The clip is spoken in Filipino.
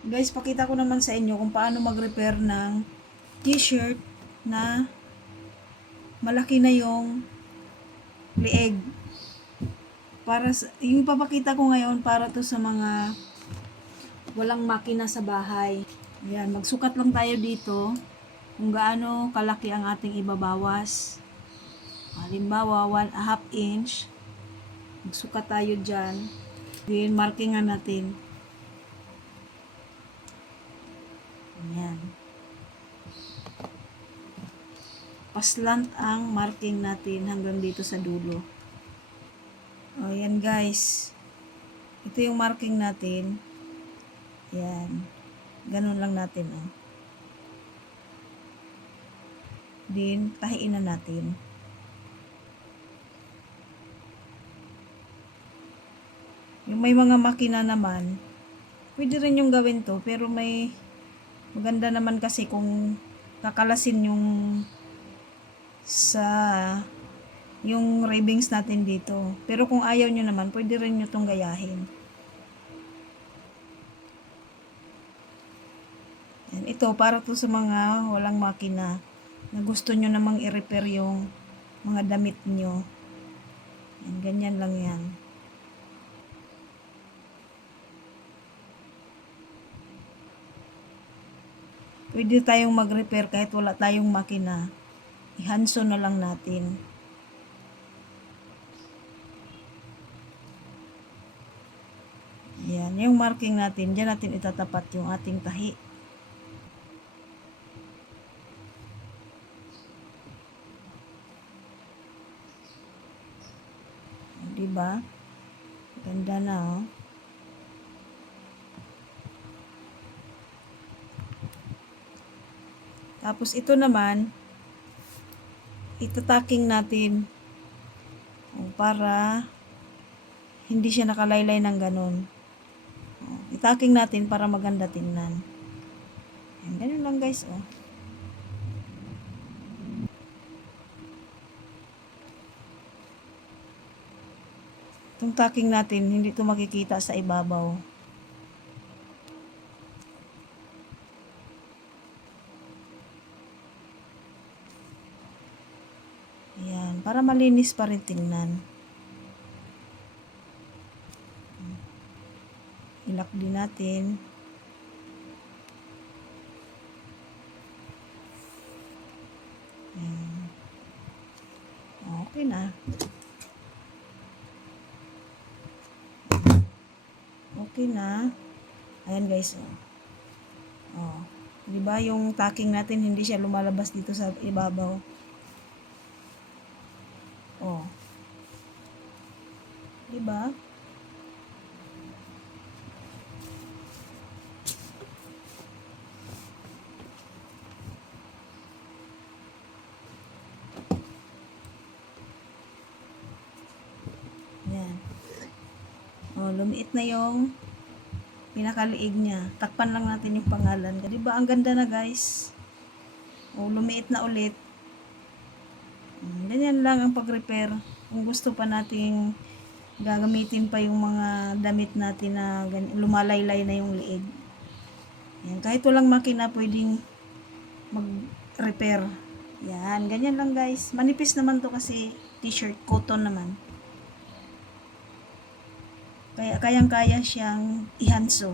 Guys, pakita ko naman sa inyo kung paano mag-repair ng t-shirt na malaki na yung leeg. Yung papakita ko ngayon para to sa mga walang makina sa bahay. Ayan, magsukat lang tayo dito kung gaano kalaki ang ating ibabawas. Halimbawa, 1/2 inch. Magsukat tayo dyan. Then, markingan natin. Ayan. Paslant ang marking natin hanggang dito sa dulo. O, yan guys. Ito yung marking natin. Yan. Ganun lang natin. Oh. Then, tahiin na natin. Yung may mga makina naman, pwede rin yung gawin to. Pero may maganda naman kasi kung kakalasin yung yung ribbings natin dito. Pero kung ayaw nyo naman, pwede rin nyo itong gayahin. Yan, ito para to sa mga walang makina na gusto nyo namang i-repair yung mga damit nyo. Yan, ganyan lang yan. Pwede tayong mag-repair kahit wala tayong makina. I-handsaw na lang natin. Yan, yung marking natin, dyan natin itatapat yung ating tahi. Diba? Ganda na, oh. Tapos ito naman, itataking natin para hindi siya nakalaylay ng ganun. Itaking natin para maganda tingnan. Yan, ganun lang guys, oh. Itong taking natin, hindi ito makikita sa ibabaw. Ayan, para malinis pa rin tingnan. Ilak din natin. Ayan. Okay na. Okay na. Ayan guys. Oh. Diba yung tacking natin hindi siya lumalabas dito sa ibabaw. Oh. Diba? Ayan. Oh, lumiit na yung pinakaliig niya. Takpan lang natin yung pangalan. Diba? Ang ganda na guys. Oh, lumiit na ulit. Ganyan lang ang pag-repair. Kung gusto pa nating gagamitin pa yung mga damit natin na lumalaylay na yung liig. Yan. Kahit walang makina, pwedeng mag-repair. Yan. Ganyan lang guys. Manipis naman to kasi t-shirt. Cotton naman. Kaya kayang-kaya siyang i-handsaw.